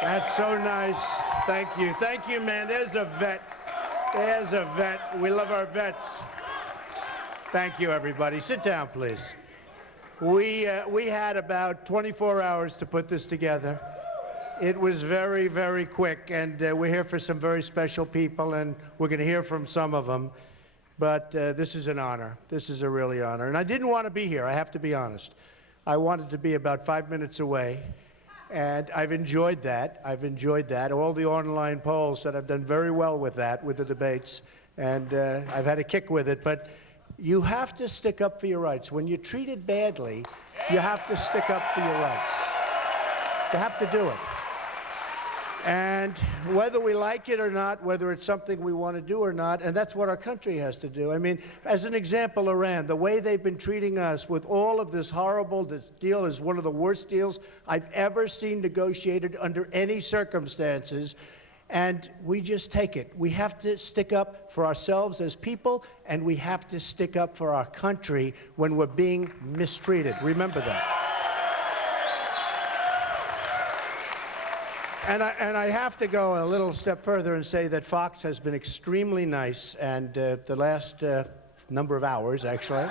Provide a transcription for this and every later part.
That's so nice. Thank you. Thank you, man. There's a vet. There's a vet. We love our vets. Thank you, everybody. Sit down, please. We had about 24 hours to put this together. It was very, very quick, and we're here for some very special people, and we're going to hear from some of them. But this is an honor. This is a really honor. And I didn't want to be here, I have to be honest. I wanted to be about 5 minutes away. And I've enjoyed that. I've enjoyed that. All the online polls said I've done very well with that, with the debates. And I've had a kick with it. But you have to stick up for your rights. When you're treated badly, you have to stick up for your rights. You have to do it. And whether we like it or not, whether it's something we want to do or not, and that's what our country has to do. I mean, as an example, Iran, the way they've been treating us with all of this horrible, this deal is one of the worst deals I've ever seen negotiated under any circumstances. And we just take it. We have to stick up for ourselves as people, and we have to stick up for our country when we're being mistreated. Remember that. And I have to go a little step further and say that Fox has been extremely nice, and the last number of hours, actually.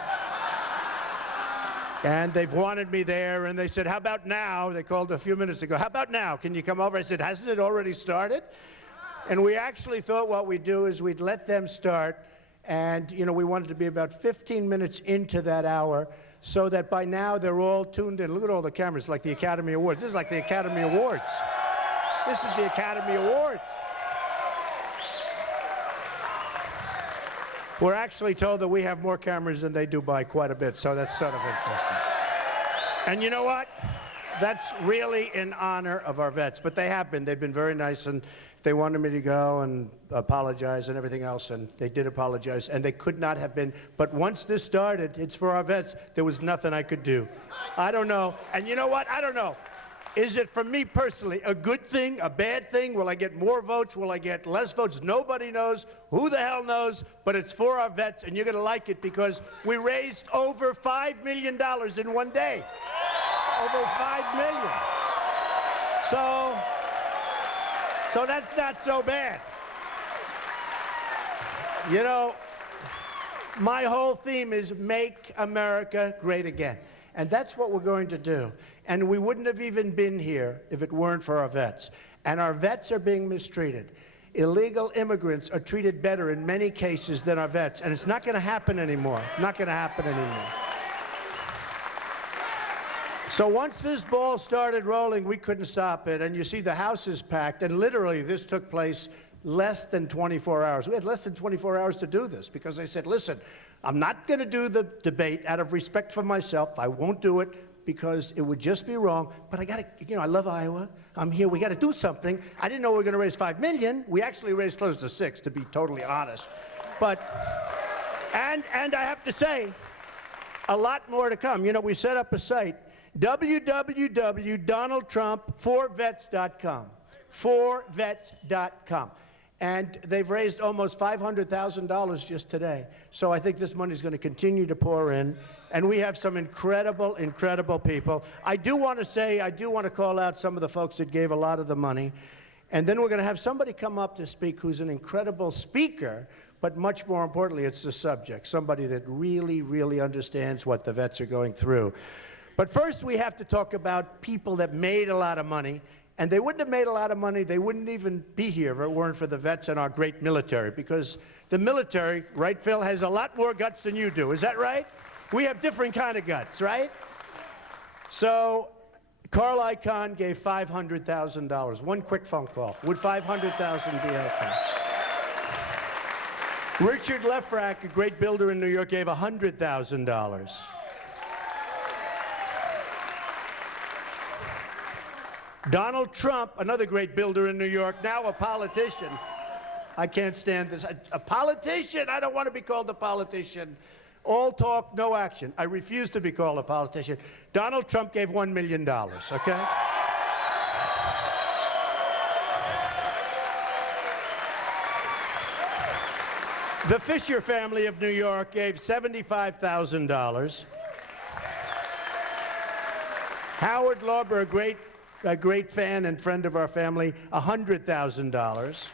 And they've wanted me there, and they said, how about now? They called a few minutes ago. How about now? Can you come over? I said, hasn't it already started? And we actually thought what we'd do is we'd let them start, and, you know, we wanted to be about 15 minutes into that hour so that by now they're all tuned in. Look at all the cameras, like the Academy Awards. This is like the Academy Awards. This is the Academy Awards. We're actually told that we have more cameras than they do by quite a bit, so that's sort of interesting. And you know what? That's really in honor of our vets, but they have been. They've been very nice, and they wanted me to go and apologize and everything else, and they did apologize, and they could not have been. But once this started, it's for our vets. There was nothing I could do. I don't know. And you know what? I don't know. Is it, for me personally, a good thing, a bad thing? Will I get more votes? Will I get less votes? Nobody knows. Who the hell knows? But it's for our vets, and you're going to like it because we raised over $5 million in one day. Over $5 million. So that's not so bad. You know, my whole theme is make America great again. And that's what we're going to do. And we wouldn't have even been here if it weren't for our vets. And our vets are being mistreated. Illegal immigrants are treated better in many cases than our vets. And it's not going to happen anymore. Not going to happen anymore. So once this ball started rolling, we couldn't stop it. And you see the House is packed. And literally, this took place less than 24 hours. We had less than 24 hours to do this because they said, listen, I'm not going to do the debate out of respect for myself. I won't do it because it would just be wrong. But I got to, you know, I love Iowa. I'm here. We got to do something. I didn't know we were going to raise $5 million. We actually raised close to $6 million, to be totally honest. But, and I have to say, a lot more to come. You know, we set up a site, www.donaldtrump4vets.com. 4vets.com. And they've raised almost $500,000 just today. So I think this money is going to continue to pour in. And we have some incredible, incredible people. I do want to call out some of the folks that gave a lot of the money. And then we're going to have somebody come up to speak who's an incredible speaker, but much more importantly, it's the subject. Somebody that really, really understands what the vets are going through. But first, we have to talk about people that made a lot of money. And they wouldn't have made a lot of money. They wouldn't even be here if it weren't for the vets and our great military. Because the military, right, Phil, has a lot more guts than you do. Is that right? We have different kind of guts, right? So Carl Icahn gave $500,000. One quick phone call. Would $500,000 be okay? Richard Lefrak, a great builder in New York, gave $100,000. Donald Trump, another great builder in New York, now a politician. I can't stand this. A politician? I don't want to be called a politician. All talk, no action. I refuse to be called a politician. Donald Trump gave $1 million, okay? The Fisher family of New York gave $75,000. Howard Lorber, a great a great fan and friend of our family, $100,000.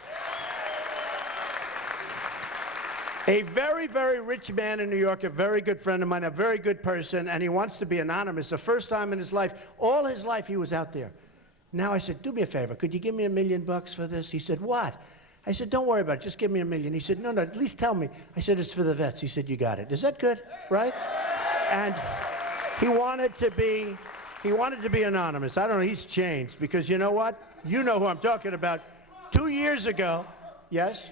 A very, very rich man in New York, a very good friend of mine, a very good person, and he wants to be anonymous. The first time in his life, all his life he was out there. Now I said, do me a favor, could you give me $1 million for this? He said, what? I said, don't worry about it, just give me $1 million. He said, no, at least tell me. I said, it's for the vets. He said, you got it. Is that good, right? And he wanted to be anonymous. I don't know, he's changed, because you know what? You know who I'm talking about. 2 years ago, yes?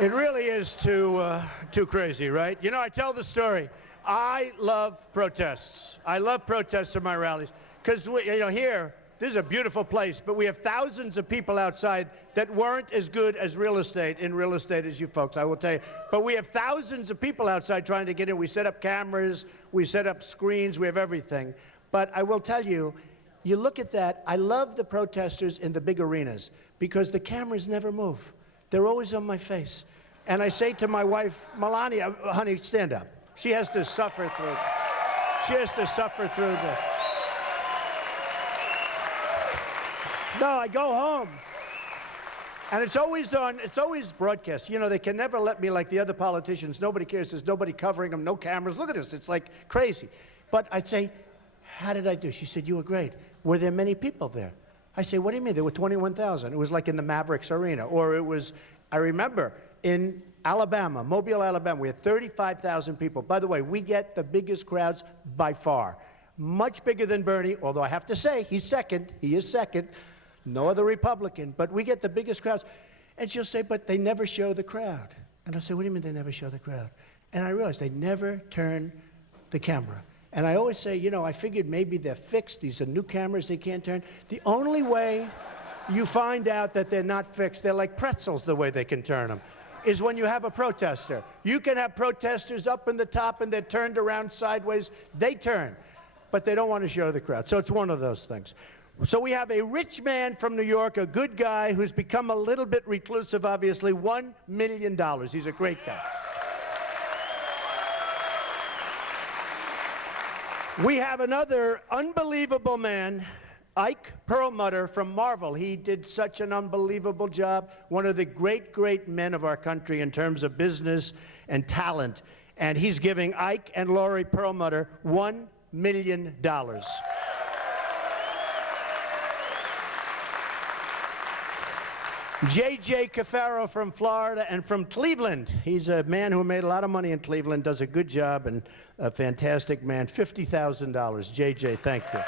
It really is too crazy, right? You know, I tell the story. I love protests. I love protests at my rallies. Because, you know, here, this is a beautiful place, but we have thousands of people outside that weren't as good as real estate as you folks, I will tell you. But we have thousands of people outside trying to get in. We set up cameras, we set up screens, we have everything. But I will tell you, you look at that, I love the protesters in the big arenas because the cameras never move. They're always on my face. And I say to my wife, Melania, honey, stand up. She has to suffer through it. She has to suffer through this. No, I go home. And it's always broadcast. You know, they can never let me like the other politicians. Nobody cares. There's nobody covering them, no cameras. Look at this. It's like crazy. But I'd say, how did I do? She said, you were great. Were there many people there? I say, what do you mean? There were 21,000. It was like in the Mavericks Arena. Or it was, I remember, in Alabama, Mobile, Alabama, we had 35,000 people. By the way, we get the biggest crowds by far. Much bigger than Bernie, although I have to say, he's second. He is second. No other Republican. But we get the biggest crowds. And she'll say, but they never show the crowd. And I'll say, what do you mean they never show the crowd? And I realized they never turn the camera. And I always say, you know, I figured maybe they're fixed. These are new cameras they can't turn. The only way you find out that they're not fixed, they're like pretzels the way they can turn them, is when you have a protester. You can have protesters up in the top and they're turned around sideways. They turn, but they don't want to show the crowd. So it's one of those things. So we have a rich man from New York, a good guy who's become a little bit reclusive, obviously, $1 million. He's a great guy. We have another unbelievable man, Ike Perlmutter from Marvel. He did such an unbelievable job. One of the great, great men of our country in terms of business and talent. And he's giving Ike and Lori Perlmutter $1 million. J.J. Cafaro from Florida and from Cleveland. He's a man who made a lot of money in Cleveland, does a good job, and a fantastic man. $50,000. J.J., thank you.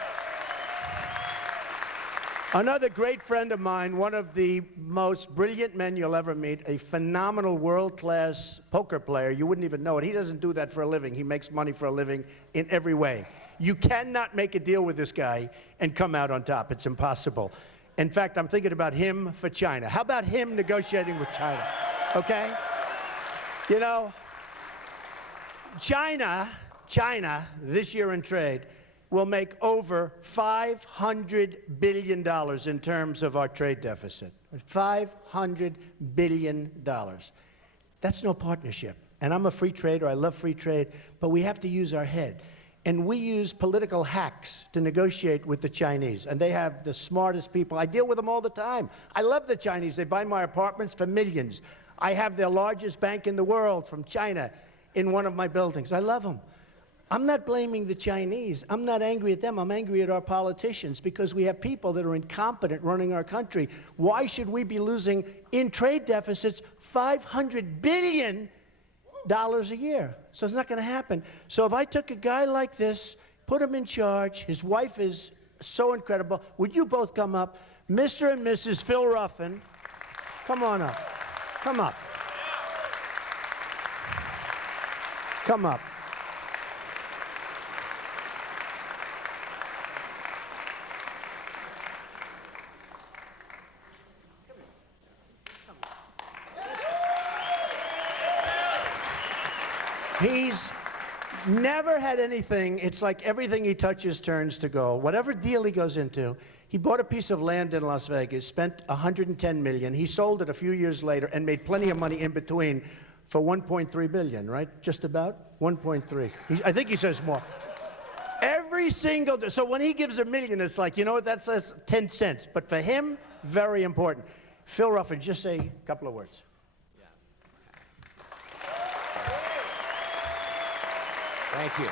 Another great friend of mine, one of the most brilliant men you'll ever meet, a phenomenal world-class poker player. You wouldn't even know it. He doesn't do that for a living. He makes money for a living in every way. You cannot make a deal with this guy and come out on top. It's impossible. In fact, I'm thinking about him for China. How about him negotiating with China? Okay? You know, China, this year in trade, will make over $500 billion in terms of our trade deficit. $500 billion. That's no partnership. And I'm a free trader. I love free trade. But we have to use our head. And we use political hacks to negotiate with the Chinese. And they have the smartest people. I deal with them all the time. I love the Chinese. They buy my apartments for millions. I have their largest bank in the world from China in one of my buildings. I love them. I'm not blaming the Chinese. I'm not angry at them. I'm angry at our politicians because we have people that are incompetent running our country. Why should we be losing in trade deficits $500 billion a year? So it's not going to happen. So if I took a guy like this, put him in charge, his wife is so incredible. Would you both come up? Mr. and Mrs. Phil Ruffin, come on up. Come up. Come up. He's never had anything. It's like everything he touches turns to gold. Whatever deal he goes into, he bought a piece of land in Las Vegas, spent $110 million. He sold it a few years later and made plenty of money in between for $1.3 billion, right? Just about 1.3. I think he says more. Every single day. So when he gives $1 million, it's like, you know what, that's 10 cents. But for him, very important. Phil Ruffin, just say a couple of words. Thank you.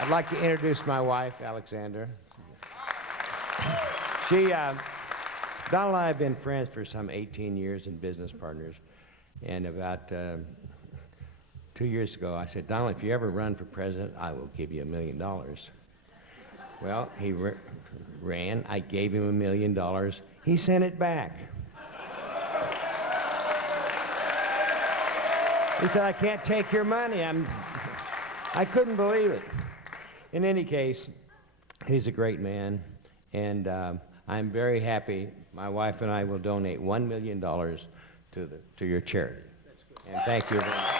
I'd like to introduce my wife, Alexander. Donald and I have been friends for some 18 years and business partners. And about 2 years ago, I said, Donald, if you ever run for president, I will give you $1 million. Well, he ran. I gave him $1 million. He sent it back. He said, I can't take your money. I couldn't believe it. In any case, he's a great man, and I'm very happy. My wife and I will donate $1 million to your charity. And thank you very much.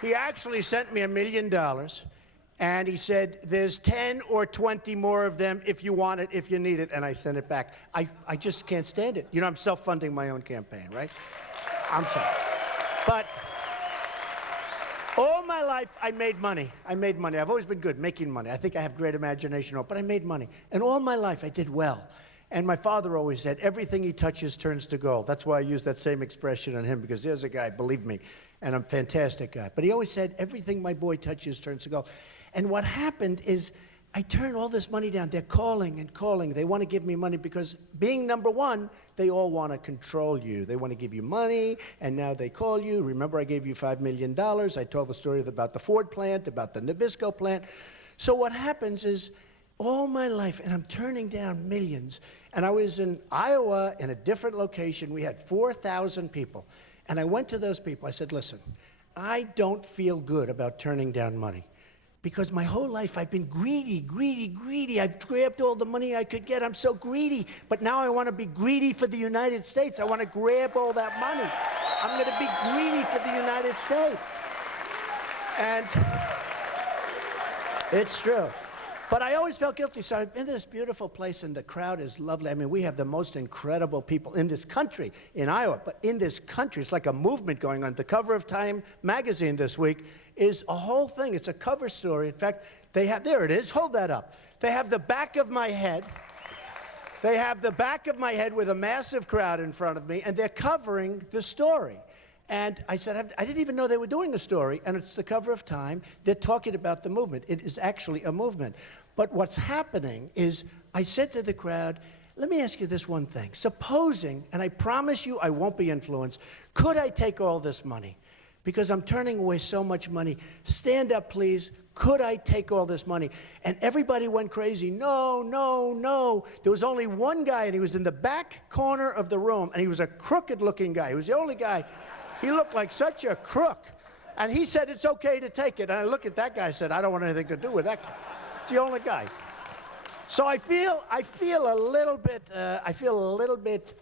He actually sent me $1 million. And he said, there's 10 or 20 more of them if you want it, if you need it, and I sent it back. I just can't stand it. You know, I'm self-funding my own campaign, right? I'm sorry. But all my life, I made money. I've always been good, making money. I think I have great imagination, but I made money. And all my life, I did well. And my father always said, everything he touches turns to gold. That's why I use that same expression on him, because there's a guy, believe me, and I'm a fantastic guy. But he always said, everything my boy touches turns to gold. And what happened is I turned all this money down. They're calling and calling. They want to give me money because being number one, they all want to control you. They want to give you money, and now they call you. Remember, I gave you $5 million. I told the story about the Ford plant, about the Nabisco plant. So what happens is all my life, and I'm turning down millions, and I was in Iowa in a different location. We had 4,000 people, and I went to those people. I said, listen, I don't feel good about turning down money. Because my whole life I've been greedy, greedy, greedy. I've grabbed all the money I could get. I'm so greedy. But now I want to be greedy for the United States. I want to grab all that money. I'm going to be greedy for the United States. And it's true. But I always felt guilty. So I'm in this beautiful place, and the crowd is lovely. I mean, we have the most incredible people in this country, in Iowa. But in this country, it's like a movement going on. The cover of Time magazine this week is a whole thing. It's a cover story. In fact, they have, there it is, hold that up. They have the back of my head. They have the back of my head with a massive crowd in front of me, and they're covering the story. And I said, I didn't even know they were doing a story, and it's the cover of Time. They're talking about the movement. It is actually a movement. But what's happening is, I said to the crowd, let me ask you this one thing. Supposing, and I promise you I won't be influenced, could I take all this money? Because I'm turning away so much money. Stand up, please. Could I take all this money? And everybody went crazy. No, no, no. There was only one guy, and he was in the back corner of the room, and he was a crooked-looking guy. He was the only guy. He looked like such a crook. And he said, it's okay to take it. And I looked at that guy and said, I don't want anything to do with that guy. It's the only guy. So I feel a little bit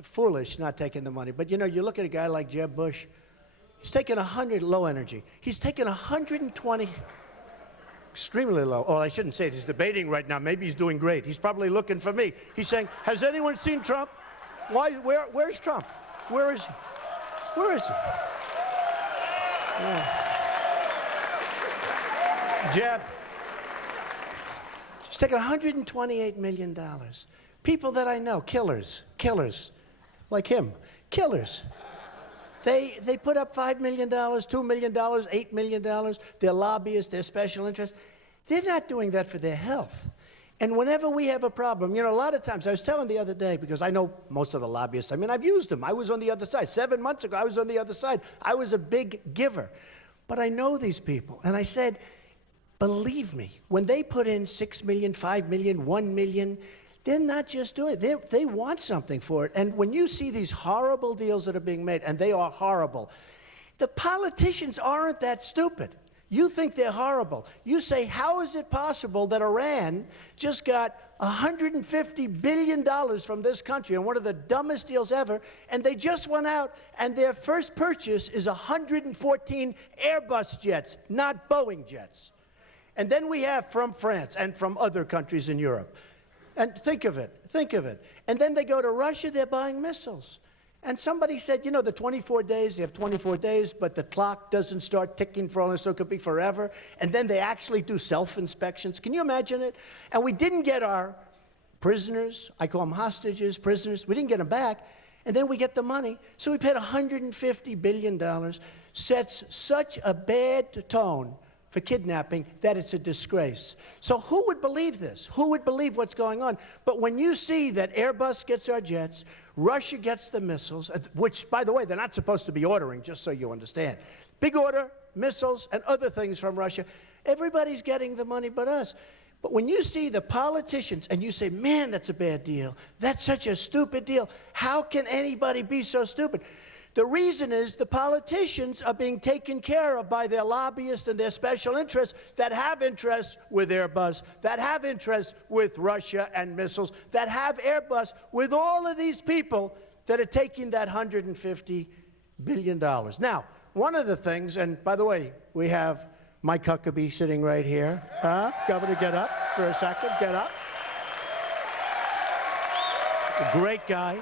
foolish not taking the money. But you know, you look at a guy like Jeb Bush. He's taking 100 low energy. He's taking 120 extremely low. Oh, I shouldn't say it. He's debating right now. Maybe he's doing great. He's probably looking for me. He's saying, has anyone seen Trump? Where's Trump? Where is he? Where is he? Jeb. He's taking $128 million. People that I know, killers, like him, killers. They put up $5 million, $2 million, $8 million. They're lobbyists, they're special interests. They're not doing that for their health. And whenever we have a problem, you know, a lot of times, I was telling the other day, because I know most of the lobbyists, I mean, I've used them. I was on the other side. 7 months ago, I was on the other side. I was a big giver. But I know these people. And I said, believe me, when they put in $6 million, $5 million, $1 million, they're not just doing it. They want something for it. And when you see these horrible deals that are being made, and they are horrible, the politicians aren't that stupid. You think they're horrible. You say, how is it possible that Iran just got $150 billion from this country and one of the dumbest deals ever, and they just went out and their first purchase is 114 Airbus jets, not Boeing jets. And then we have from France and from other countries in Europe. And think of it, think of it. And then they go to Russia, they're buying missiles. And somebody said, you know, the 24 days, they have 24 days, but the clock doesn't start ticking for all this, so it could be forever. And then they actually do self-inspections. Can you imagine it? And we didn't get our prisoners, I call them hostages, prisoners, we didn't get them back. And then we get the money. So we paid $150 billion, sets such a bad tone for kidnapping that it's a disgrace. So who would believe this? Who would believe what's going on? But when you see that Airbus gets our jets, Russia gets the missiles, which, by the way, they're not supposed to be ordering, just so you understand. Big order, missiles, and other things from Russia. Everybody's getting the money but us. But when you see the politicians and you say, man, that's a bad deal. That's such a stupid deal. How can anybody be so stupid? The reason is the politicians are being taken care of by their lobbyists and their special interests that have interests with Airbus, that have interests with Russia and missiles, that have Airbus with all of these people that are taking that $150 billion. Now, one of the things, and by the way, we have Mike Huckabee sitting right here. Governor, get up for a second, get up. A great guy.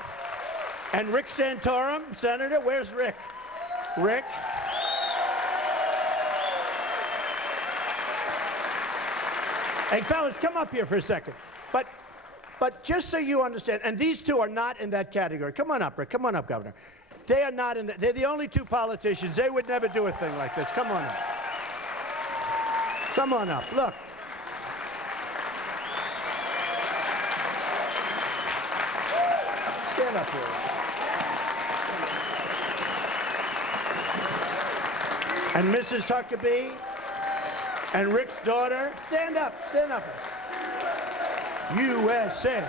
And Rick Santorum, Senator, where's Rick? Rick? Hey, fellas, come up here for a second. But just so you understand, and these two are not in that category. Come on up, Rick. Come on up, Governor. They are not in the, they're the only two politicians. They would never do a thing like this. Come on up. Come on up. Look. Stand up here. And Mrs. Huckabee and Rick's daughter, stand up, stand up. USA.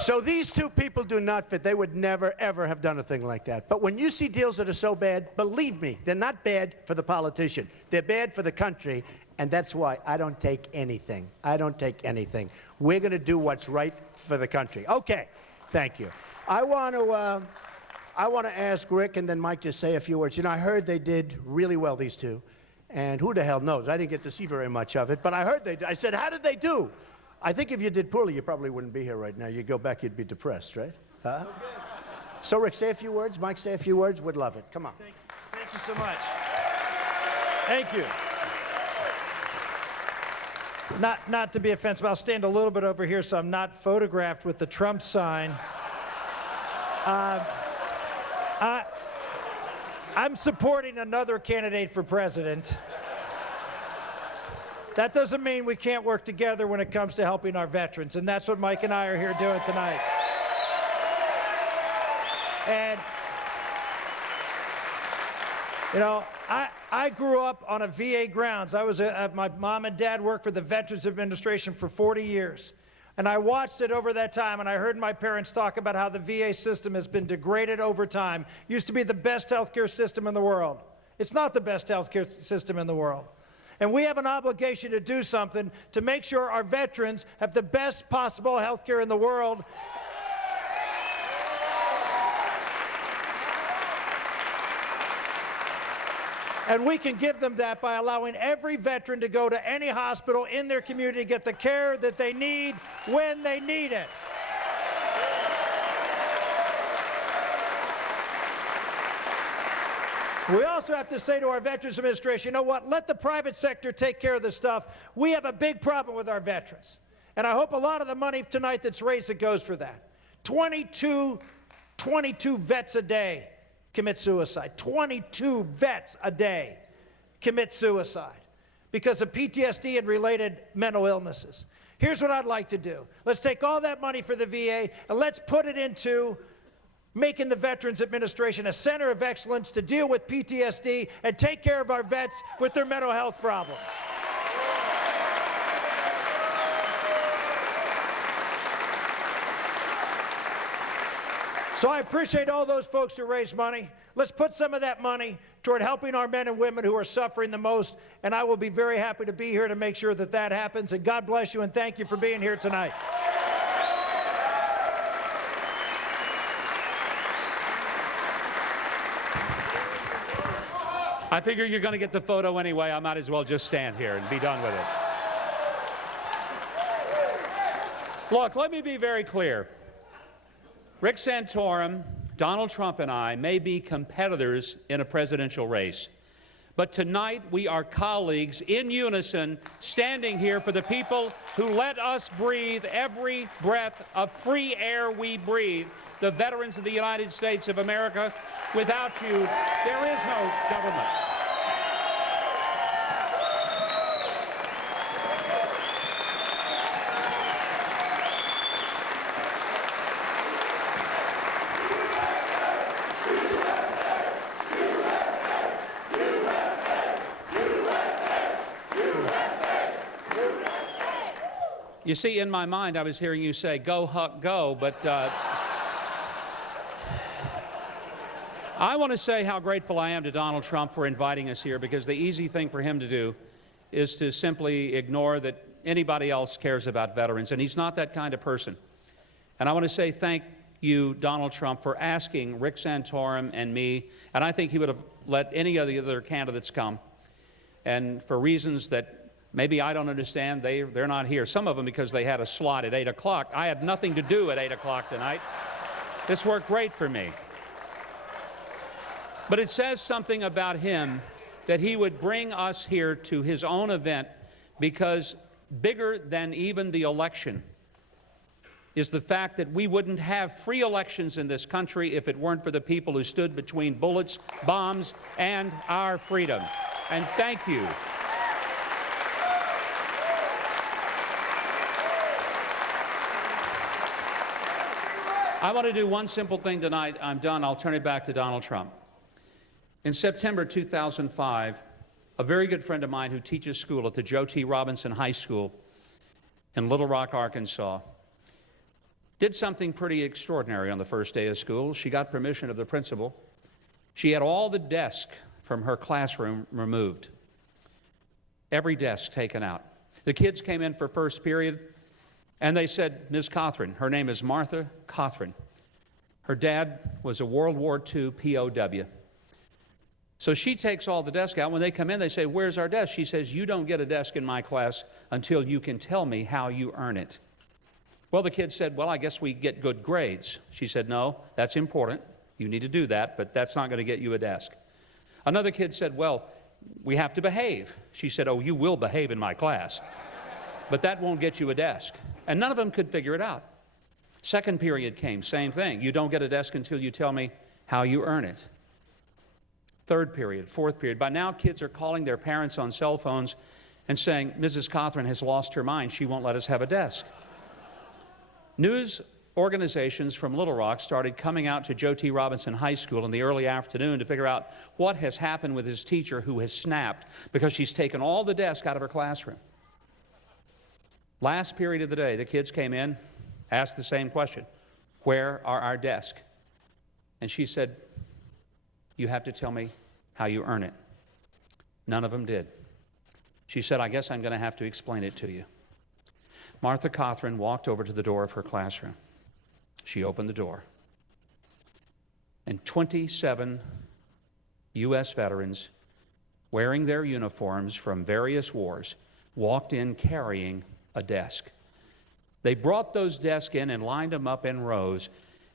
So these two people do not fit. They would never, ever have done a thing like that. But when you see deals that are so bad, believe me, they're not bad for the politician. They're bad for the country, and that's why I don't take anything. I don't take anything. We're going to do what's right for the country. Okay, thank you. I want to ask Rick and then Mike to say a few words. You know, I heard they did really well, these two. And who the hell knows? I didn't get to see very much of it, but I heard they did. I said, how did they do? I think if you did poorly, you probably wouldn't be here right now. You'd go back, you'd be depressed, right? Huh? So, Rick, say a few words. Mike, say a few words. We'd love it. Come on. Thank you so much. Thank you. Not to be offensive, I'll stand a little bit over here so I'm not photographed with the Trump sign. I'm supporting another candidate for president. That doesn't mean we can't work together when it comes to helping our veterans, and that's what Mike and I are here doing tonight. And, you know, I grew up on a VA grounds. My mom and dad worked for the Veterans Administration for 40 years. And I watched it over that time, and I heard my parents talk about how the VA system has been degraded over time. Used to be the best healthcare system in the world. It's not the best healthcare system in the world. And we have an obligation to do something to make sure our veterans have the best possible health care in the world. And we can give them that by allowing every veteran to go to any hospital in their community to get the care that they need when they need it. We also have to say to our Veterans Administration, you know what, let the private sector take care of this stuff. We have a big problem with our veterans. And I hope a lot of the money tonight that's raised, it goes for that. 22 vets a day commit suicide. 22 vets a day commit suicide because of PTSD and related mental illnesses. Here's what I'd like to do. Let's take all that money for the VA and let's put it into making the Veterans Administration a center of excellence to deal with PTSD and take care of our vets with their mental health problems. So I appreciate all those folks who raised money. Let's put some of that money toward helping our men and women who are suffering the most, and I will be very happy to be here to make sure that that happens. And God bless you, and thank you for being here tonight. I figure you're going to get the photo anyway. I might as well just stand here and be done with it. Look, let me be very clear. Rick Santorum, Donald Trump, and I may be competitors in a presidential race. But tonight we are colleagues in unison, standing here for the people who let us breathe every breath of free air we breathe, the veterans of the United States of America. Without you, there is no government. You see, in my mind, I was hearing you say, "Go, Huck, go," but I want to say how grateful I am to Donald Trump for inviting us here, because the easy thing for him to do is to simply ignore that anybody else cares about veterans, and he's not that kind of person. And I want to say thank you, Donald Trump, for asking Rick Santorum and me, and I think he would have let any of the other candidates come, and for reasons that maybe I don't understand, they're not here. Some of them because they had a slot at 8 o'clock. I had nothing to do at 8 o'clock tonight. This worked great for me. But it says something about him that he would bring us here to his own event, because bigger than even the election is the fact that we wouldn't have free elections in this country if it weren't for the people who stood between bullets, bombs, and our freedom. And thank you. I want to do one simple thing tonight. I'm done. I'll turn it back to Donald Trump. In September 2005, a very good friend of mine who teaches school at the Joe T. Robinson High School in Little Rock, Arkansas, did something pretty extraordinary on the first day of school. She got permission of the principal. She had all the desks from her classroom removed. Every desk taken out. The kids came in for first period, and they said, "Ms. Cothran," her name is Martha Cothran. Her dad was a World War II POW. So she takes all the desks out. When they come in, they say, "Where's our desk?" She says, "You don't get a desk in my class until you can tell me how you earn it." Well, the kids said, "Well, I guess we get good grades." She said, "No, that's important. You need to do that, but that's not going to get you a desk." Another kid said, "Well, we have to behave." She said, "Oh, you will behave in my class, but that won't get you a desk." And none of them could figure it out. Second period came, same thing. "You don't get a desk until you tell me how you earn it." Third period, fourth period. By now, kids are calling their parents on cell phones and saying, "Mrs. Cothran has lost her mind. She won't let us have a desk." News organizations from Little Rock started coming out to Joe T. Robinson High School in the early afternoon to figure out what has happened with his teacher, who has snapped because she's taken all the desks out of her classroom. Last period of the day, the kids came in, asked the same question: "Where are our desks?" And she said, "You have to tell me how you earn it." None of them did. She said, "I guess I'm going to have to explain it to you." Martha Cothran walked over to the door of her classroom. She opened the door, and 27 U.S. veterans, wearing their uniforms from various wars, walked in carrying a desk. They brought those desks in and lined them up in rows,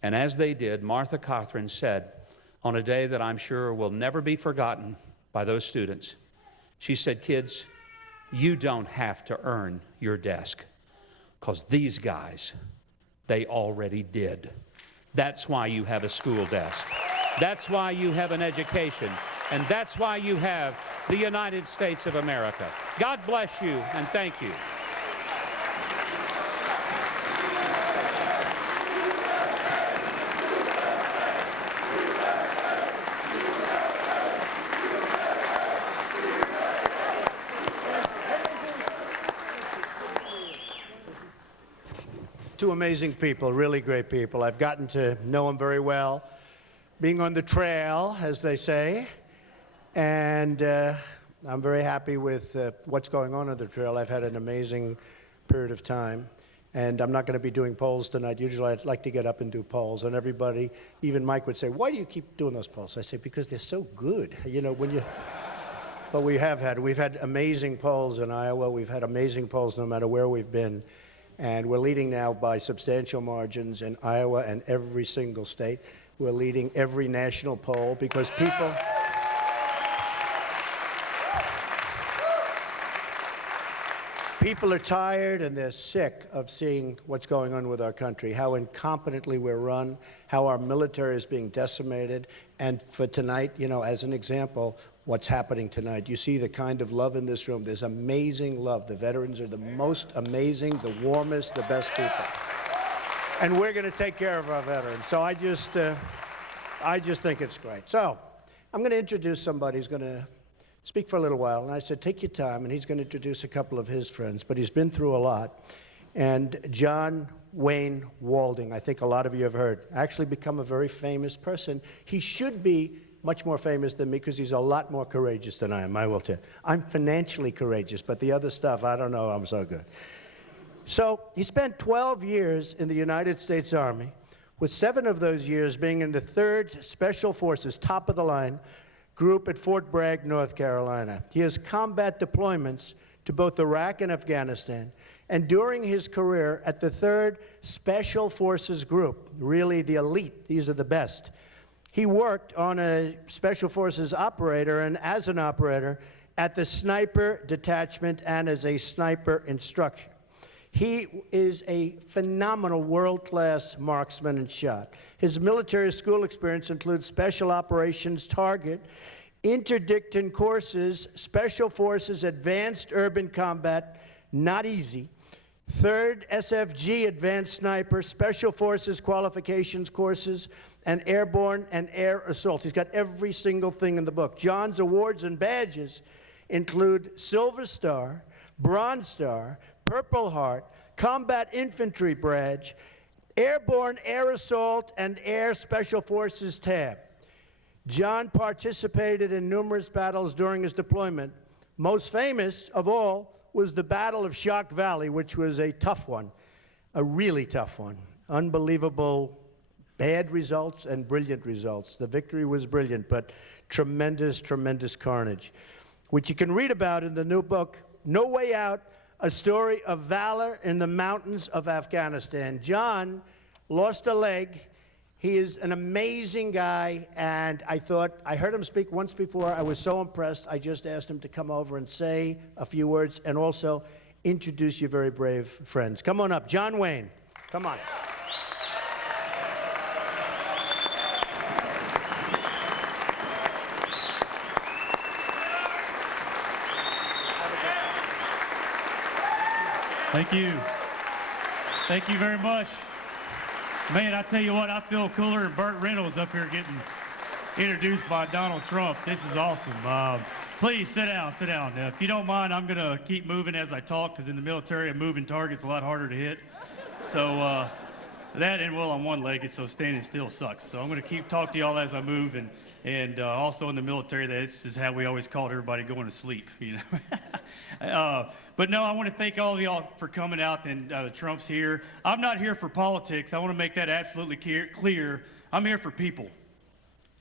and as they did, Martha Cothran said, on a day that I'm sure will never be forgotten by those students, she said, "Kids, you don't have to earn your desk, because these guys, they already did. That's why you have a school desk. That's why you have an education. And that's why you have the United States of America." God bless you, and thank you. To two amazing people, really great people. I've gotten to know them very well, being on the trail, as they say, and I'm very happy with what's going on the trail. I've had an amazing period of time, and I'm not going to be doing polls tonight. Usually I'd like to get up and do polls, and everybody, even Mike would say, why do you keep doing those polls? I say, because they're so good. You know, when you... But we've had amazing polls in Iowa. We've had amazing polls no matter where we've been. And we're leading now by substantial margins in Iowa and every single state. We're leading every national poll because people are tired and they're sick of seeing what's going on with our country, how incompetently we're run, how our military is being decimated. And for tonight, you know, as an example, what's happening tonight. You see the kind of love in this room. There's amazing love. The veterans are the most amazing, the warmest, the best people. And we're going to take care of our veterans. So I just think it's great. So I'm going to introduce somebody who's going to speak for a little while. And I said, take your time. And he's going to introduce a couple of his friends. But he's been through a lot. And John Wayne Walding, I think a lot of you have heard, actually become a very famous person. He should be much more famous than me because he's a lot more courageous than I am, I will tell you. I'm financially courageous, but the other stuff, I don't know, I'm so good. So he spent 12 years in the United States Army, with 7 of those years being in the 3rd Special Forces, top of the line, group at Fort Bragg, North Carolina. He has combat deployments to both Iraq and Afghanistan. And during his career at the 3rd Special Forces Group, really the elite, these are the best, he worked on a Special Forces operator and as an operator at the sniper detachment and as a sniper instructor. He is a phenomenal world-class marksman and shot. His military school experience includes Special Operations Target, Interdictin courses, Special Forces Advanced Urban Combat, not easy, 3rd SFG Advanced Sniper, Special Forces Qualifications courses, and airborne and air assaults. He's got every single thing in the book. John's awards and badges include Silver Star, Bronze Star, Purple Heart, Combat Infantry Badge, Airborne Air Assault, and Air Special Forces tab. John participated in numerous battles during his deployment. Most famous of all was the Battle of Shark Valley, which was a tough one, a really tough one. Unbelievable bad results and brilliant results. The victory was brilliant, but tremendous, tremendous carnage, which you can read about in the new book, No Way Out, A Story of Valor in the Mountains of Afghanistan. John lost a leg. He is an amazing guy, and I heard him speak once before. I was so impressed, I just asked him to come over and say a few words and also introduce your very brave friends. Come on up. John Wayne, come on. Thank you. Thank you very much. Man, I tell you what, I feel cooler than Burt Reynolds up here getting introduced by Donald Trump. This is awesome. Please sit down, sit down. If you don't mind, I'm going to keep moving as I talk because in the military, a moving target's a lot harder to hit. So that and, well, I'm one-legged, so standing still sucks. So I'm going to keep talking to y'all as I move. And also in the military, this is how we always called everybody going to sleep, you know. But no, I want to thank all of y'all for coming out, and Trump's here. I'm not here for politics. I want to make that absolutely clear. I'm here for people.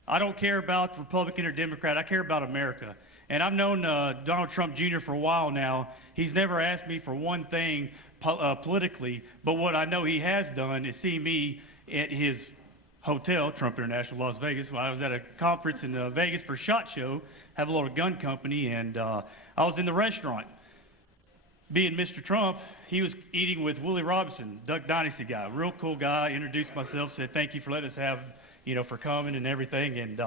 I don't care about Republican or Democrat. I care about America. And I've known Donald Trump Jr. for a while now. He's never asked me for one thing politically, but what I know he has done is see me at his hotel, Trump International, Las Vegas. I was at a conference in Vegas for SHOT Show, have a little gun company, and I was in the restaurant. Being Mr. Trump, he was eating with Willie Robinson, Duck Dynasty guy, real cool guy. Introduced myself, said thank you for letting us have, you know, for coming and everything. And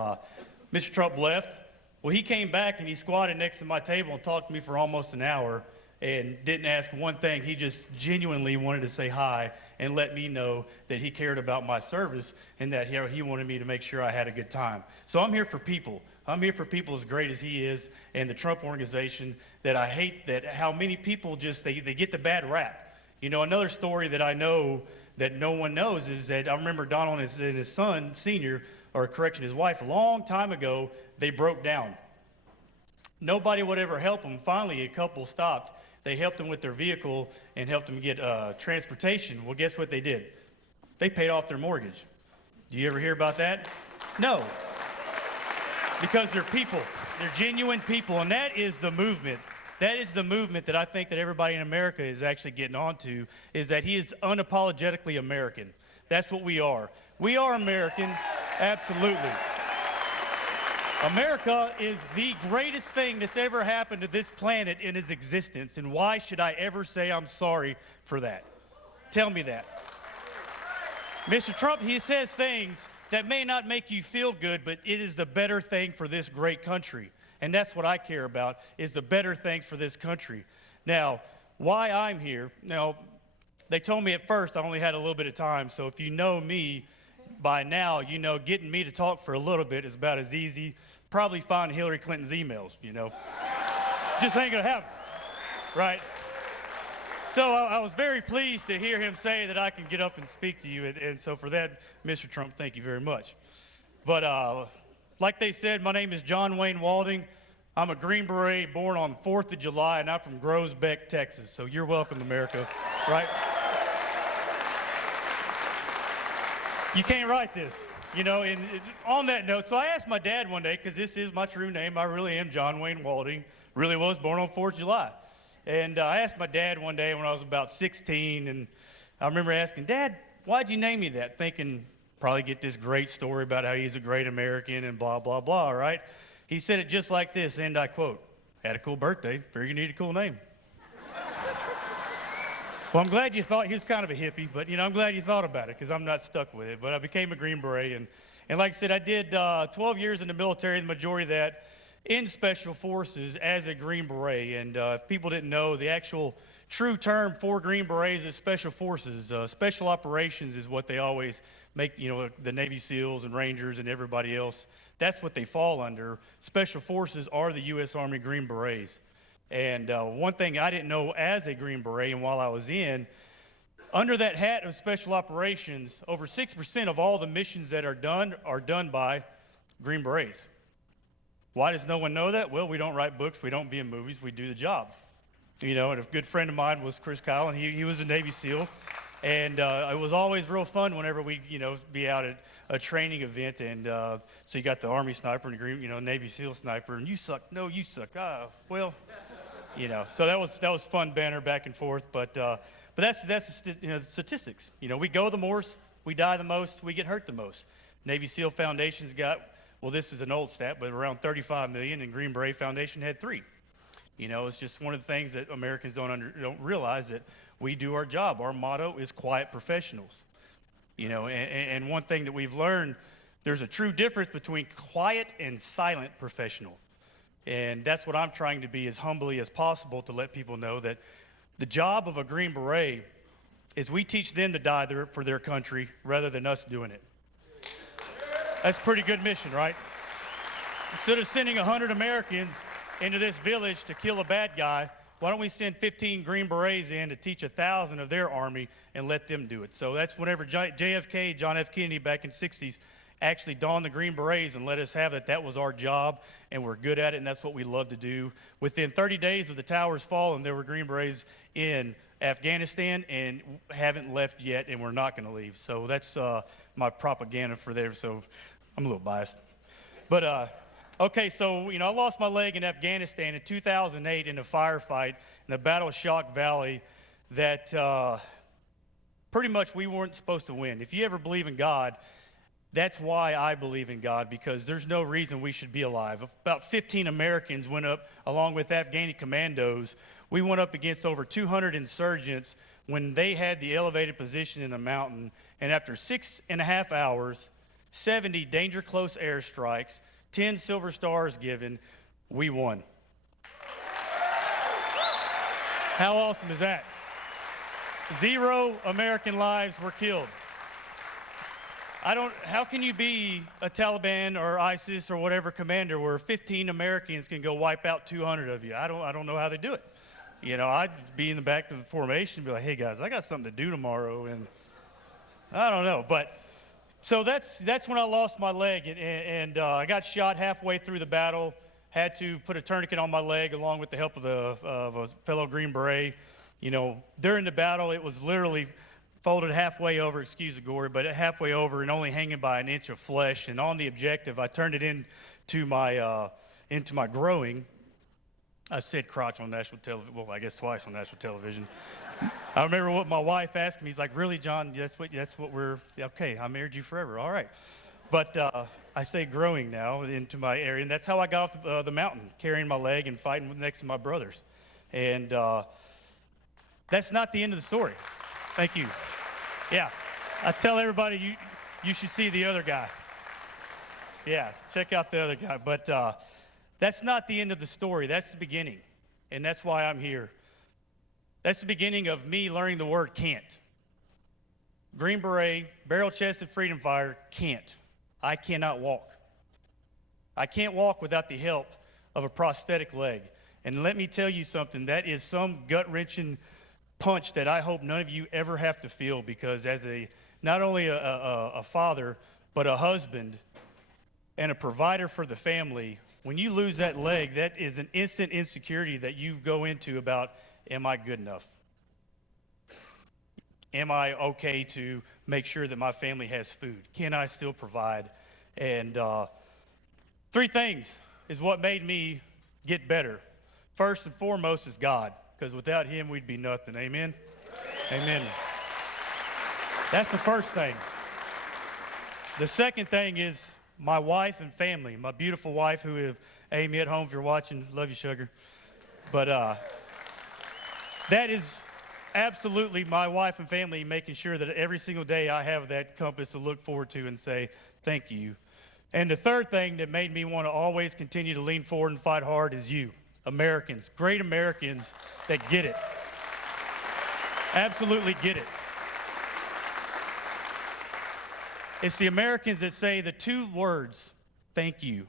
Mr. Trump left. Well, he came back and he squatted next to my table and talked to me for almost an hour and didn't ask one thing. He just genuinely wanted to say hi and let me know that he cared about my service and that he wanted me to make sure I had a good time. So I'm here for people. I'm here for people as great as he is and the Trump organization. That I hate that how many people just, they get the bad rap. You know, another story that I know that no one knows is that I remember Donald and his son, senior, or correction, his wife, a long time ago, they broke down. Nobody would ever help them. Finally, a couple stopped. They helped them with their vehicle and helped them get transportation. Well, guess what they did? They paid off their mortgage. Do you ever hear about that? No. Because they're people. They're genuine people, and that is the movement. That is the movement that I think that everybody in America is actually getting onto, is that he is unapologetically American. That's what we are. We are American, absolutely. America is the greatest thing that's ever happened to this planet in its existence, and why should I ever say I'm sorry for that? Tell me that. Mr. Trump, he says things that may not make you feel good, but it is the better thing for this great country. And that's what I care about, is the better thing for this country. Now, why I'm here, now, they told me at first I only had a little bit of time, so if you know me by now, you know getting me to talk for a little bit is about as easy. Probably find Hillary Clinton's emails, you know. Just ain't gonna happen, right? So I was very pleased to hear him say that I can get up and speak to you, and so for that, Mr. Trump, thank you very much. But like they said, my name is John Wayne Walding. I'm a Green Beret born on 4th of July, and I'm from Groesbeck, Texas. So you're welcome, America, right? You can't write this, you know, and on that note, so I asked my dad one day, because this is my true name, I really am John Wayne Walding, really was born on 4th of July. And I asked my dad one day when I was about 16, and I remember asking, Dad, why'd you name me that? Thinking, probably get this great story about how he's a great American and blah, blah, blah, right? He said it just like this, and I quote, had a cool birthday, figure you need a cool name. Well, I'm glad you thought, he was kind of a hippie, but you know, I'm glad you thought about it, because I'm not stuck with it. But I became a Green Beret, and like I said, I did 12 years in the military, the majority of that in Special Forces as a Green Beret. And if people didn't know, the actual true term for Green Berets is Special Forces. Special Operations is what they always make, you know, the Navy SEALs and Rangers and everybody else. That's what they fall under. Special Forces are the U.S. Army Green Berets. And one thing I didn't know as a Green Beret, and while I was in, under that hat of Special Operations, over 6% of all the missions that are done by Green Berets. Why does no one know that? Well, we don't write books, we don't be in movies, we do the job. You know, and a good friend of mine was Chris Kyle, and he was a Navy SEAL. And it was always real fun whenever we, you know, be out at a training event. And so you got the Army sniper and the Green, you know, Navy SEAL sniper, and you suck, no, you suck. Ah, well, you know, so that was fun banter back and forth. But that's you know, statistics. You know, we go the most, we die the most, we get hurt the most. Navy SEAL Foundation's got, well, this is an old stat, but around 35 million, and Green Beret Foundation had 3. You know, it's just one of the things that Americans don't realize, that we do our job. Our motto is quiet professionals. You know, and one thing that we've learned, there's a true difference between quiet and silent professional. And that's what I'm trying to be as humbly as possible, to let people know that the job of a Green Beret is we teach them to die for their country rather than us doing it. That's a pretty good mission, right? Instead of sending 100 Americans into this village to kill a bad guy, why don't we send 15 Green Berets in to teach 1,000 of their army and let them do it? So that's whenever JFK, John F. Kennedy, back in the 60s, actually donned the Green Berets and let us have it. That was our job, and we're good at it, and that's what we love to do. Within 30 days of the towers falling, there were Green Berets in Afghanistan and haven't left yet, and we're not going to leave. So that's my propaganda for there, so I'm a little biased. But okay, so, you know, I lost my leg in Afghanistan in 2008 in a firefight in the Battle of Shock Valley that pretty much we weren't supposed to win. If you ever believe in God, that's why I believe in God, because there's no reason we should be alive. About 15 Americans went up, along with Afghani commandos. We went up against over 200 insurgents when they had the elevated position in a mountain. And after 6.5 hours, 70 danger close airstrikes, 10 silver stars given, we won. How awesome is that? 0 American lives were killed. How can you be a Taliban or ISIS or whatever commander where 15 Americans can go wipe out 200 of you? I don't know how they do it. You know, I'd be in the back of the formation and be like, hey guys, I got something to do tomorrow, and I don't know, but so that's when I lost my leg, and I got shot halfway through the battle. Had to put a tourniquet on my leg along with the help of a fellow Green Beret. You know, during the battle, it was literally folded halfway over, excuse the gory, but halfway over and only hanging by an inch of flesh. And on the objective, I turned it into my growing. I said crotch on national television, well, I guess twice on national television. I remember what my wife asked me. He's like, really, John, that's what we're, okay, I married you forever, all right. But I say growing now into my area, and that's how I got off the mountain, carrying my leg and fighting next to my brothers. And that's not the end of the story. Thank you. Yeah, I tell everybody you should see the other guy. Yeah, check out the other guy. But that's not the end of the story. That's the beginning, and that's why I'm here. That's the beginning of me learning the word can't. Green Beret, barrel-chested freedom fighter, can't. I cannot walk. I can't walk without the help of a prosthetic leg. And let me tell you something, that is some gut-wrenching punch that I hope none of you ever have to feel, because as not only a father, but a husband and a provider for the family, when you lose that leg, that is an instant insecurity that you go into about, am I good enough? Am I okay to make sure that my family has food? Can I still provide? And three things is what made me get better. First and foremost is God, because without him, we'd be nothing. Amen? Amen. That's the first thing. The second thing is my wife and family, my beautiful wife, who have, Amy at home, if you're watching, love you, sugar. But that is absolutely my wife and family, making sure that every single day I have that compass to look forward to and say, thank you. And the third thing that made me want to always continue to lean forward and fight hard is you, Americans, great Americans that get it. Absolutely get it. It's the Americans that say the two words, thank you.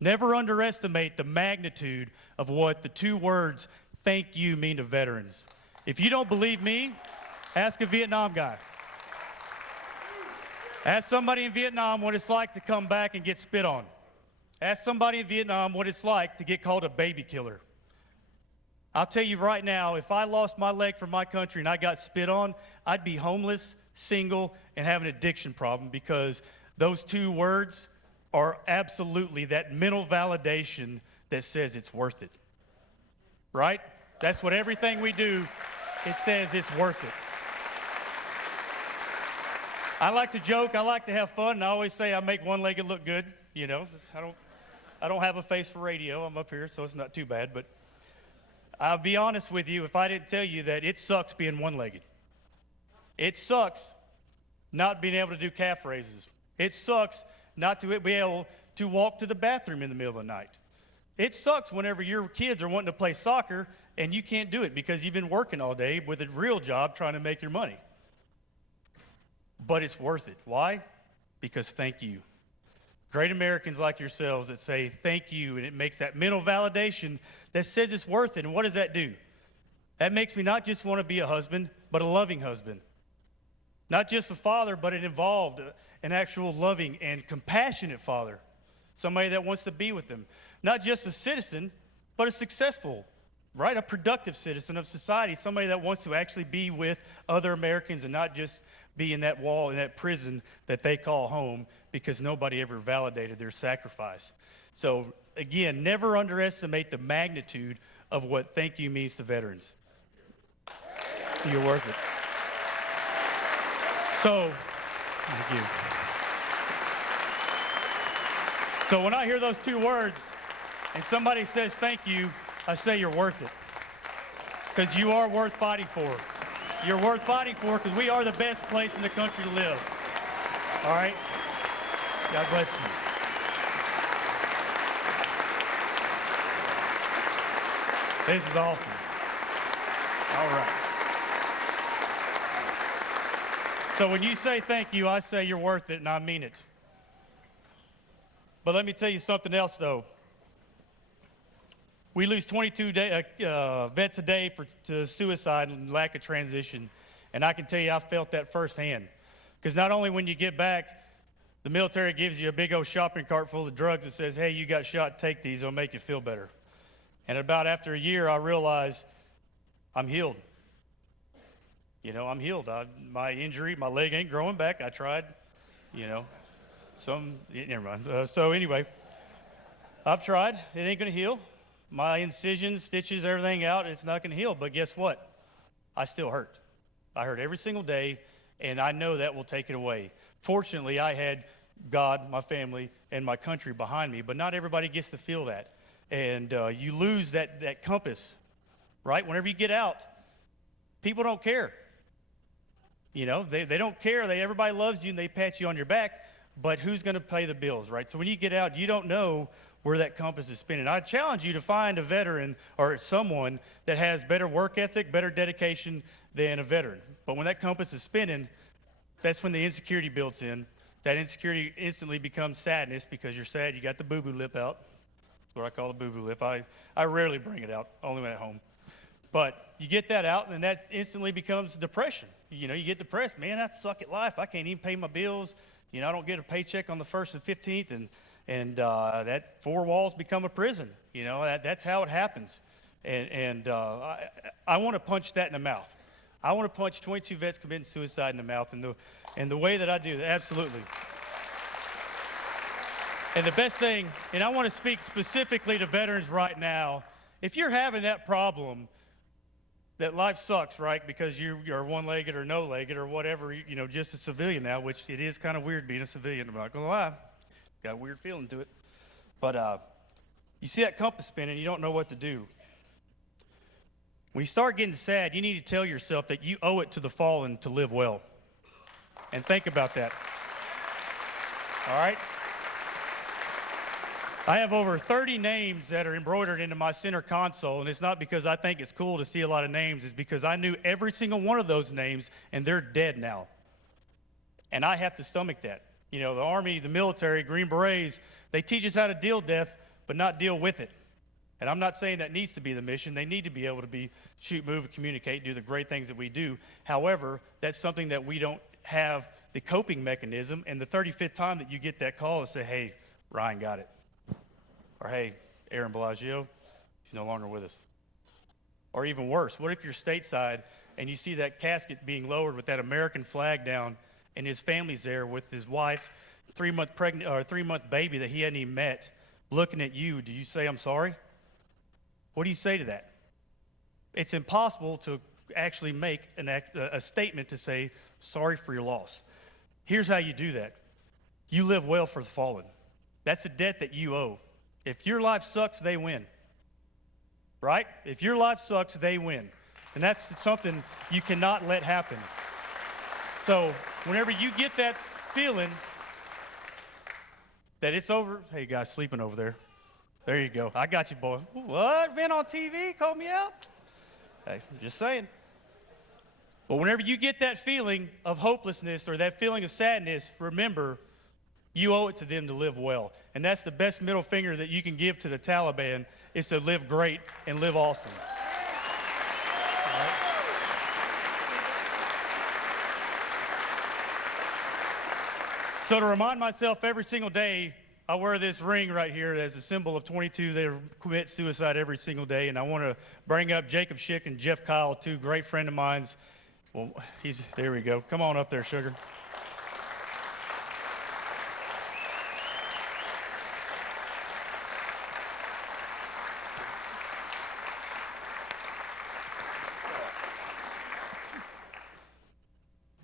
Never underestimate the magnitude of what the two words, thank you, mean to veterans. If you don't believe me, ask a Vietnam guy. Ask somebody in Vietnam what it's like to come back and get spit on. Ask somebody in Vietnam what it's like to get called a baby killer. I'll tell you right now, if I lost my leg for my country and I got spit on, I'd be homeless, single, and have an addiction problem, because those two words are absolutely that mental validation that says it's worth it. Right? That's what everything we do, it says it's worth it. I like to joke, I like to have fun, and I always say I make one-legged look good. You know, I don't have a face for radio. I'm up here, so it's not too bad. But I'll be honest with you, if I didn't tell you that it sucks being one-legged. It sucks not being able to do calf raises. It sucks not to be able to walk to the bathroom in the middle of the night. It sucks whenever your kids are wanting to play soccer and you can't do it because you've been working all day with a real job trying to make your money. But it's worth it. Why? Because thank you. Great Americans like yourselves that say thank you, and it makes that mental validation that says it's worth it. And what does that do? That makes me not just want to be a husband, but a loving husband. Not just a father, but it involved an actual loving and compassionate father. Somebody that wants to be with them. Not just a citizen, but a successful, right? A productive citizen of society. Somebody that wants to actually be with other Americans and not just be in that wall, in that prison that they call home, because nobody ever validated their sacrifice. So, again, never underestimate the magnitude of what thank you means to veterans. You're worth it. So, thank you. So when I hear those two words and somebody says thank you, I say you're worth it. Because you are worth fighting for. You're worth fighting for, because we are the best place in the country to live. All right? God bless you. This is awesome. All right. So when you say thank you, I say you're worth it, and I mean it. But let me tell you something else, though. We lose 22 vets a day to suicide and lack of transition. And I can tell you I felt that firsthand. Because not only when you get back, the military gives you a big old shopping cart full of drugs that says, hey, you got shot, take these, it'll make you feel better. And about after a year, I realized I'm healed. You know, I'm healed. My injury, my leg ain't growing back. I tried, you know, never mind. So anyway, I've tried. It ain't going to heal. My incisions, stitches, everything out, it's not going to heal. But guess what? I still hurt. I hurt every single day, and I know that will take it away. Fortunately, I had God, my family, and my country behind me, but not everybody gets to feel that. And you lose that compass, right? Whenever you get out, people don't care. You know, they don't care. Everybody loves you, and they pat you on your back, but who's going to pay the bills, right? So when you get out, you don't know where that compass is spinning. I challenge you to find a veteran or someone that has better work ethic, better dedication than a veteran. But when that compass is spinning, that's when the insecurity builds in. That insecurity instantly becomes sadness because you're sad. You got the boo-boo lip out. That's what I call the boo-boo lip. I rarely bring it out, only when at home. But you get that out, and that instantly becomes depression. You know, you get depressed. Man, I suck at life. I can't even pay my bills. You know, I don't get a paycheck on the 1st and 15th, and that 4 walls become a prison. You know, that's how it happens. And I want to punch that in the mouth. I want to punch 22 vets committing suicide in the mouth, and the way that I do that, absolutely. And the best thing, and I want to speak specifically to veterans right now, if you're having that problem, that life sucks, right, because you're one-legged or no-legged or whatever, you know, just a civilian now, which it is kind of weird being a civilian, I'm not going to lie. Got a weird feeling to it. But you see that compass spinning, you don't know what to do. When you start getting sad, you need to tell yourself that you owe it to the fallen to live well. And think about that. All right? I have over 30 names that are embroidered into my center console, and it's not because I think it's cool to see a lot of names. It's because I knew every single one of those names, and they're dead now. And I have to stomach that. You know, the Army, the military, Green Berets, they teach us how to deal with death, but not deal with it. And I'm not saying that needs to be the mission. They need to be able to shoot, move, communicate, do the great things that we do. However, that's something that we don't have the coping mechanism, and the 35th time that you get that call and say, hey, Ryan got it. Or, hey, Aaron Bellagio, he's no longer with us. Or even worse, what if you're stateside and you see that casket being lowered with that American flag down and his family's there with his wife, 3-month baby that he hadn't even met, looking at you? Do you say, I'm sorry? What do you say to that? It's impossible to actually make a statement to say, sorry for your loss. Here's how you do that. You live well for the fallen. That's a debt that you owe. If your life sucks, they win. Right? If your life sucks, they win. And that's something you cannot let happen. So whenever you get that feeling that it's over, hey, guys sleeping over there. There you go. I got you, boy. What? Been on TV? Called me out? Hey, I'm just saying. But whenever you get that feeling of hopelessness or that feeling of sadness, remember, you owe it to them to live well. And that's the best middle finger that you can give to the Taliban, is to live great and live awesome. All right? So to remind myself every single day, I wear this ring right here as a symbol of 22 that commit suicide every single day. And I want to bring up Jacob Schick and Jeff Kyle, two great friends of mine. Well, there we go. Come on up there, sugar.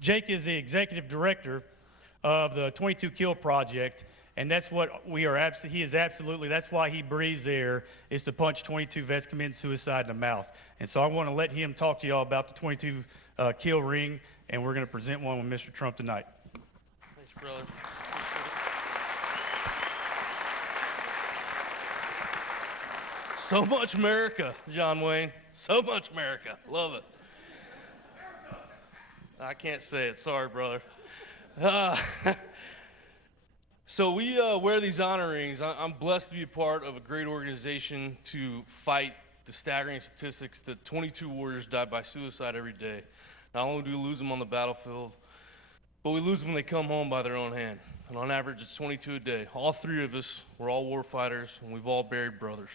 Jake is the executive director of the 22 Kill Project, and that's what we are absolutely, that's why he breathes air, is to punch 22 vets committing suicide in the mouth. And so I want to let him talk to y'all about the 22 Kill ring, and we're going to present one with Mr. Trump tonight. Thanks, brother. So much America, John Wayne. So much America. Love it. I can't say it. Sorry, brother. So we wear these honor rings. I'm blessed to be a part of a great organization to fight the staggering statistics that 22 warriors die by suicide every day. Not only do we lose them on the battlefield, but we lose them when they come home by their own hand. And on average, it's 22 a day. All three of us, we're all war fighters, and we've all buried brothers.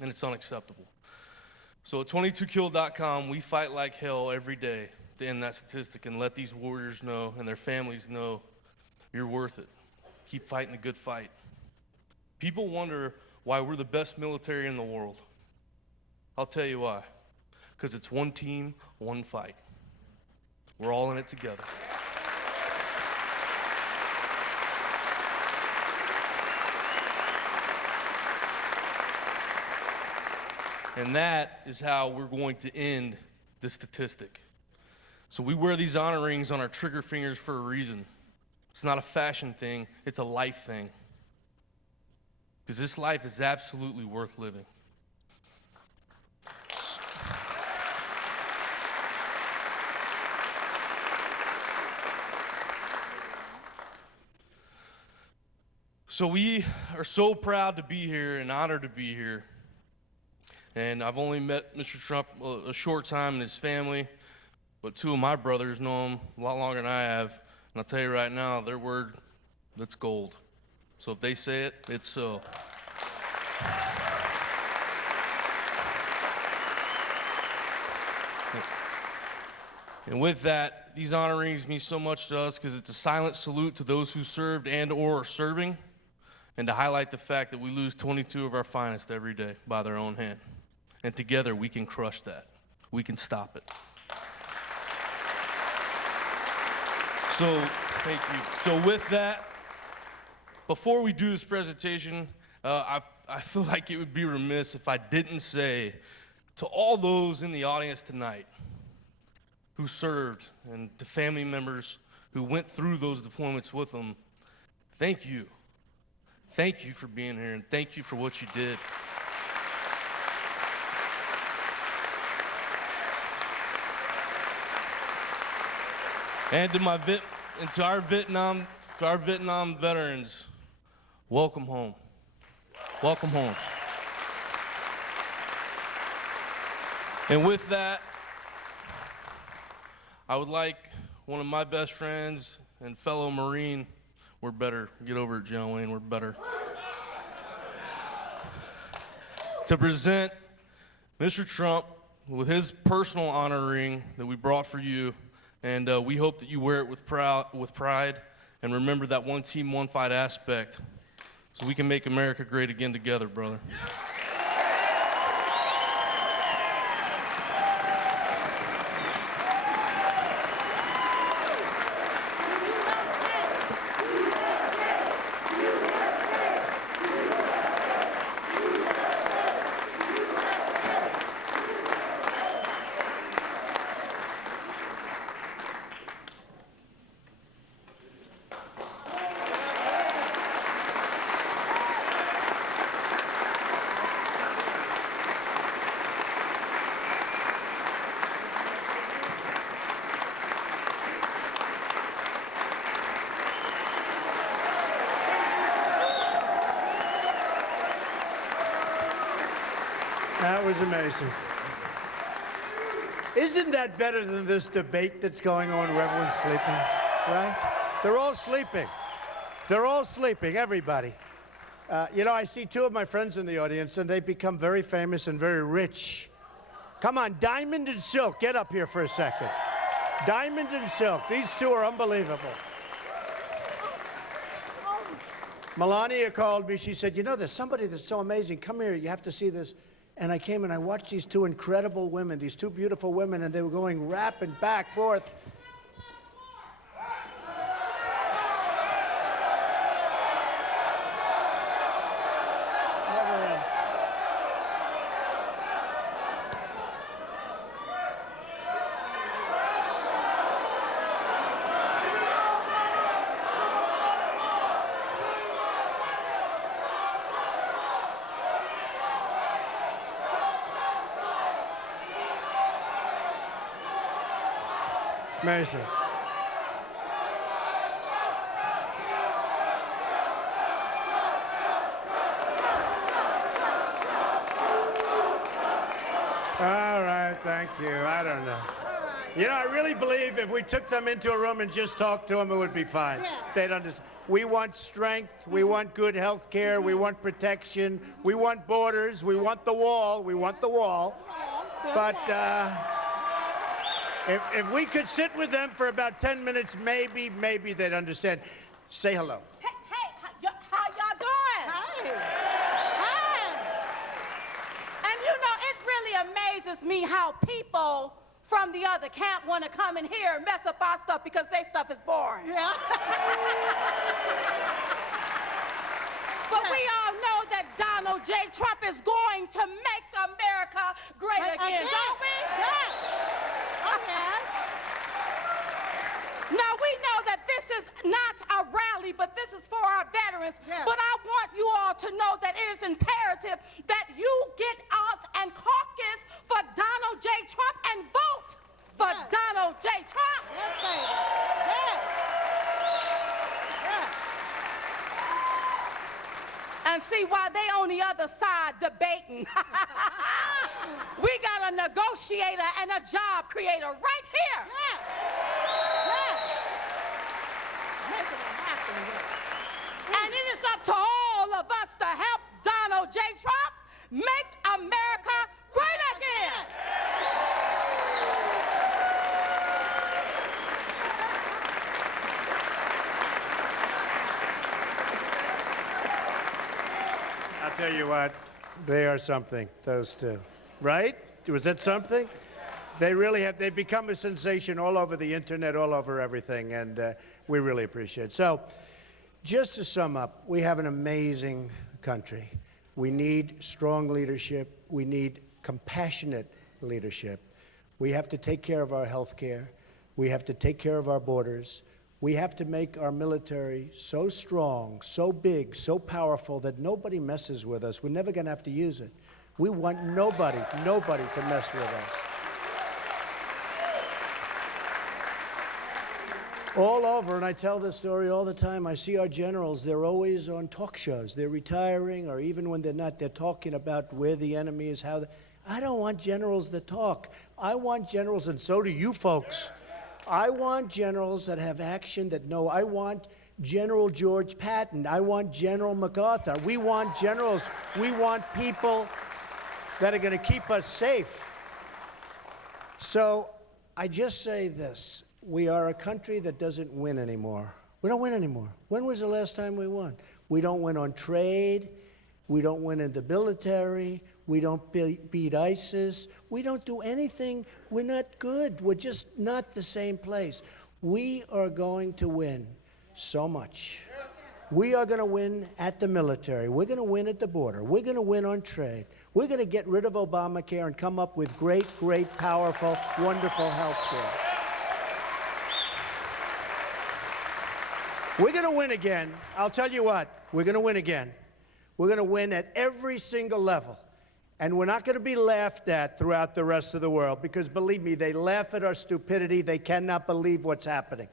And it's unacceptable. So at 22kill.com, we fight like hell every day to end that statistic and let these warriors know and their families know you're worth it. Keep fighting the good fight. People wonder why we're the best military in the world. I'll tell you why. Because it's one team, one fight. We're all in it together. And that is how we're going to end this statistic. So we wear these honor rings on our trigger fingers for a reason. It's not a fashion thing, it's a life thing. Because this life is absolutely worth living. So we are so proud to be here and honored to be here. And I've only met Mr. Trump a short time and his family, but two of my brothers know him a lot longer than I have. And I'll tell you right now, their word, that's gold. So if they say it, it's so. And with that, these honor rings mean so much to us because it's a silent salute to those who served and or are serving, and to highlight the fact that we lose 22 of our finest every day by their own hand. And together we can crush that. We can stop it. So, thank you. So with that, before we do this presentation, I feel like it would be remiss if I didn't say to all those in the audience tonight who served and to family members who went through those deployments with them, thank you. Thank you for being here, and thank you for what you did. And to our Vietnam veterans, welcome home. Welcome home. And with that, I would like one of my best friends and fellow Marine, we're better, get over it, John Wayne, we're better, to present Mr. Trump with his personal honor ring that we brought for you. And we hope that you wear it with pride and remember that one team, one fight aspect so we can make America great again together, brother. That was amazing. Isn't that better than this debate that's going on where everyone's sleeping, right? They're all sleeping. They're all sleeping, everybody. You know, I see two of my friends in the audience, and they've become very famous and very rich. Come on, Diamond and Silk, get up here for a second. Diamond and Silk, these two are unbelievable. Melania called me, she said, you know, there's somebody that's so amazing, come here, you have to see this. And I came and I watched these two incredible women, these two beautiful women, and they were going rapping back, forth. Never ends. Amazing. All right, thank you. I don't know. You know, I really believe if we took them into a room and just talked to them, it would be fine. Yeah. They'd understand. We want strength. We want good health care. We want protection. We want borders. We want the wall. We want the wall. But if we could sit with them for about 10 minutes, maybe they'd understand. Say hello. Hey, how y'all doing? Hi. And you know, it really amazes me how people from the other camp want to come in here and mess up our stuff because their stuff is boring. Yeah. But we all know that Donald J. Trump is going to make America great again, don't we? Yeah. Oh, yes. Now, we know that this is not a rally, but this is for our veterans. Yeah. But I want you all to know that it is imperative that you get out and caucus for Donald J. Trump and vote for Donald J. Trump. Yes, baby. Yes. Yes. And see, while they on the other side debating, we got a negotiator and a job creator right here. Yes. Yes. Making it happen. And it is up to all of us to help Donald J. Trump make America great again. I'll tell you what, they are something, those two. Right? Was that something? They really have, they've become a sensation all over the internet, all over everything, and we really appreciate it. So, just to sum up, we have an amazing country. We need strong leadership. We need compassionate leadership. We have to take care of our health care. We have to take care of our borders. We have to make our military so strong, so big, so powerful that nobody messes with us. We're never going to have to use it. We want nobody to mess with us. All over, and I tell this story all the time, I see our generals, they're always on talk shows. They're retiring, or even when they're not, they're talking about where the enemy is, how. I don't want generals that talk. I want generals, and so do you folks. I want generals that have action, that know. I want General George Patton. I want General MacArthur. We want generals. We want people that are going to keep us safe. So I just say this. We are a country that doesn't win anymore. We don't win anymore. When was the last time we won? We don't win on trade. We don't win in the military. We don't beat ISIS. We don't do anything. We're not good. We're just not the same place. We are going to win so much. We are going to win at the military. We're going to win at the border. We're going to win on trade. We're going to get rid of Obamacare and come up with great, powerful, wonderful health care. We're going to win again. I'll tell you what, we're going to win again. We're going to win at every single level. And we're not going to be laughed at throughout the rest of the world because, believe me, they laugh at our stupidity. They cannot believe what's happening.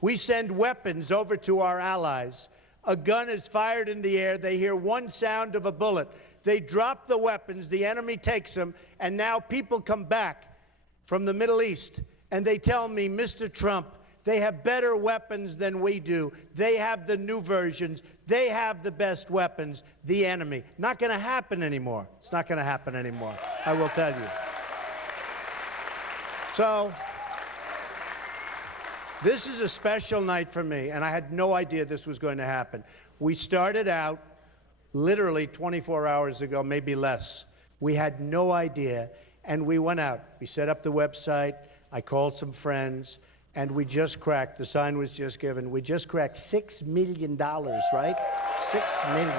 We send weapons over to our allies. A gun is fired in the air. They hear one sound of a bullet. They drop the weapons. The enemy takes them. And now people come back from the Middle East and they tell me, Mr. Trump, they have better weapons than we do. They have the new versions. They have the best weapons, the enemy. Not going to happen anymore. It's not going to happen anymore, I will tell you. So, this is a special night for me, and I had no idea this was going to happen. We started out literally 24 hours ago, maybe less. We had no idea, and we went out. We set up the website. I called some friends. And we just cracked, the sign was just given, we just cracked $6 million, right? $6 million.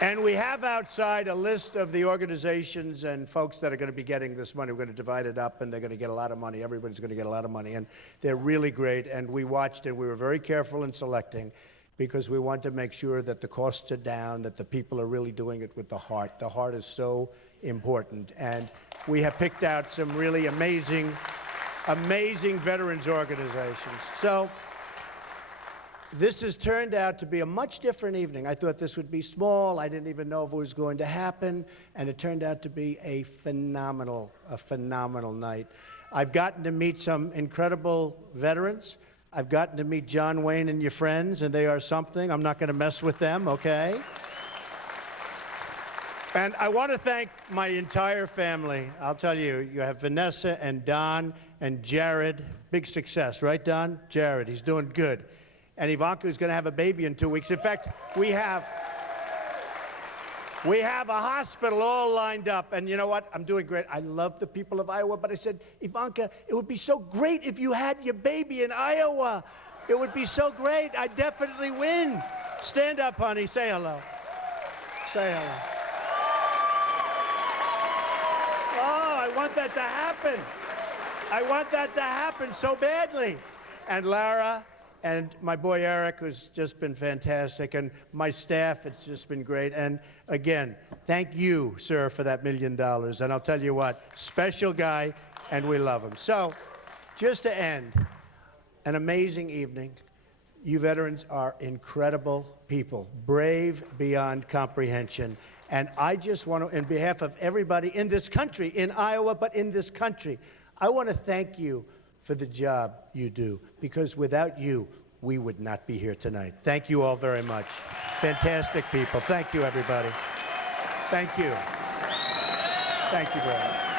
And we have outside a list of the organizations and folks that are going to be getting this money. We're going to divide it up, and they're going to get a lot of money. Everybody's going to get a lot of money, and they're really great. And we watched it. We were very careful in selecting because we want to make sure that the costs are down, that the people are really doing it with the heart. The heart is so important. And we have picked out some really amazing veterans organizations. So this has turned out to be a much different evening. I thought this would be small. I didn't even know if it was going to happen, and it turned out to be a phenomenal night. I've gotten to meet some incredible veterans. I've gotten to meet John Wayne and your friends, and they are something. I'm not going to mess with them, okay? And I want to thank my entire family. I'll tell you, you have Vanessa and Don and Jared. Big success, right, Don? Jared, he's doing good. And Ivanka is going to have a baby in 2 weeks. In fact, we have a hospital all lined up. And you know what? I'm doing great. I love the people of Iowa. But I said, Ivanka, it would be so great if you had your baby in Iowa. It would be so great. I'd definitely win. Stand up, honey. Say hello. Say hello. Oh, I want that to happen. I want that to happen so badly. And Lara and my boy Eric, who's just been fantastic, and my staff, it's just been great. And again, thank you, sir, for that $1 million. And I'll tell you what, special guy, and we love him. So, just to end, an amazing evening. You veterans are incredible people, brave beyond comprehension. And I just want to, on behalf of everybody in this country, in Iowa, but in this country, I want to thank you for the job you do, because without you, we would not be here tonight. Thank you all very much. Fantastic people. Thank you, everybody. Thank you. Thank you very much.